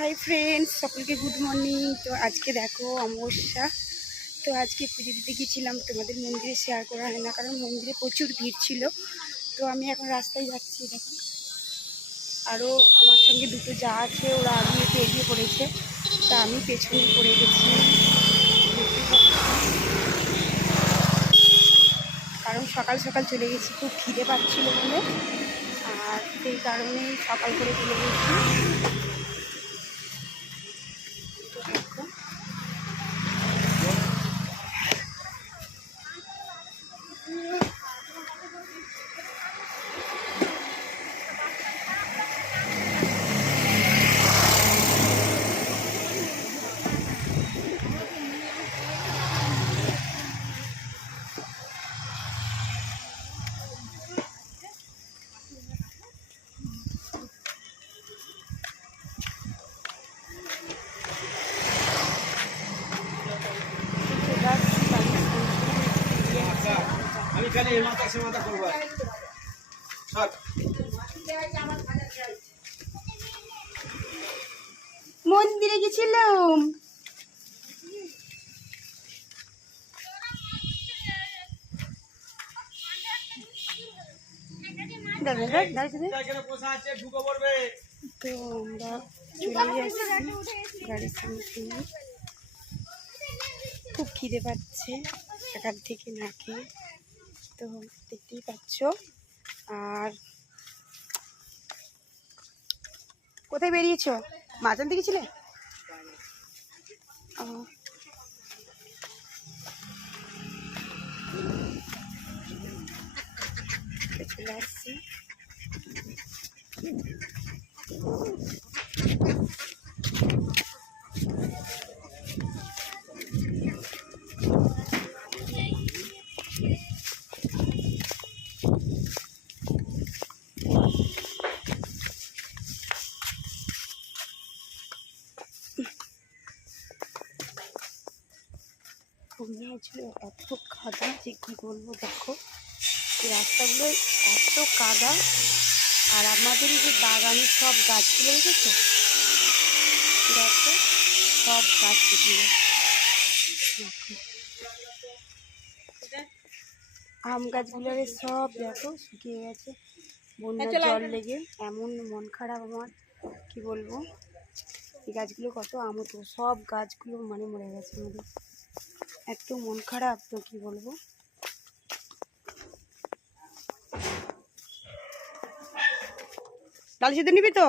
High friends সকলকে good morning তো আজকে দেখো অমাবস্যা। তো আজকে পুজো দিতে গিয়েছিলাম তোমাদের মন্দিরে শেয়ার করা হয় না, কারণ মন্দিরে প্রচুর ভিড় ছিল। তো আমি এখন রাস্তায় যাচ্ছি, দেখো। আরও আমার সঙ্গে দুটো যা আছে, ওরা আগে একটু এগিয়ে পড়েছে। তা আমি পেছনে পড়ে গেছি। কারণ সকাল সকাল চলে গেছি, খুব খিদে পাচ্ছিল বলে। আর সেই কারণেই সকাল করে চলে গেছি তো দেখো এবার বাড়ি পৌঁছে গেছি। আচ্ছা আমি খালি এই মাথা সে মাথা করব মন্দিরে গেছিলাম। এখানে। তো আমরা গাড়ির সামনে। খুব খিদে পাচ্ছে সকাল থেকে না খেয়ে। তো দেখতেই পাচ্ছ। আর কোথায় বেরিয়েছ? মাছ আনতে। তো চলে আসছি। ঘুমিয়ে হয়েছিল এত কাদা যে কী বলব দেখো। রাস্তাগুলো এত কাদা। আর আমাদের এই যে বাগানের সব গাছগুলো দেখেছ? দেখো সব গাছ শুকিয়ে দেখো আম গাছগুলোর সব দেখো শুকিয়ে গেছে। বন্যার জল লেগে এমন মন খারাপ আমার কি বলব? এই গাছগুলো কত আম হতো সব গাছগুলো মানে মরে গেছে আমাদের। এত মন খারাপ তো কি বলব? ডাল সিদ্ধ নিবি তো?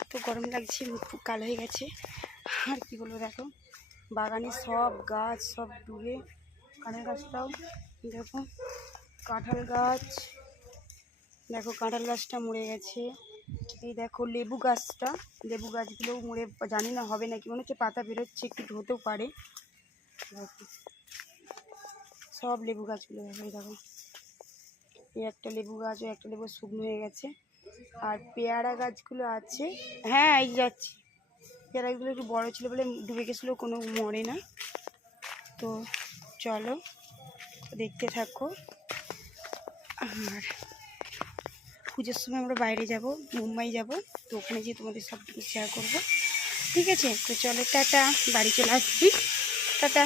এত গরম লাগছে, মুখ কালো হয়ে গেছে। আর কি বলব দেখো, বাগানে সব গাছ সব ডুবে, কাঁঠাল গাছটাও, দেখো, কাঁঠাল গাছ। দেখো কাঁঠাল গাছটা মরে গেছে। এই দেখো লেবু গাছটা। লেবু গাছগুলোও মরে, জানি না হবে নাকি, মনে হচ্ছে পাতা বেরোচ্ছে, একটু হতেও পারে। সব লেবু গাছগুলো দেখো দেখো। এই একটা লেবু গাছ একটা লেবু শুকনো হয়ে গেছে। আর পেয়ারা গাছগুলো আছে। হ্যাঁ এই যাচ্ছি। পেয়ারা গাছগুলো একটু বড় ছিল বলে ডুবে গেছিল, কোনো মরে না। তো চলো, দেখতে থাকো। আর পুজোর সময় আমরা বাইরে যাব, মুম্বাই যাব, তো ওখানে যেয়ে তোমাদের সব শেয়ার করব। ঠিক আছে? তো চলো, টাটা। বাড়ি চলে আসছি। টাটা।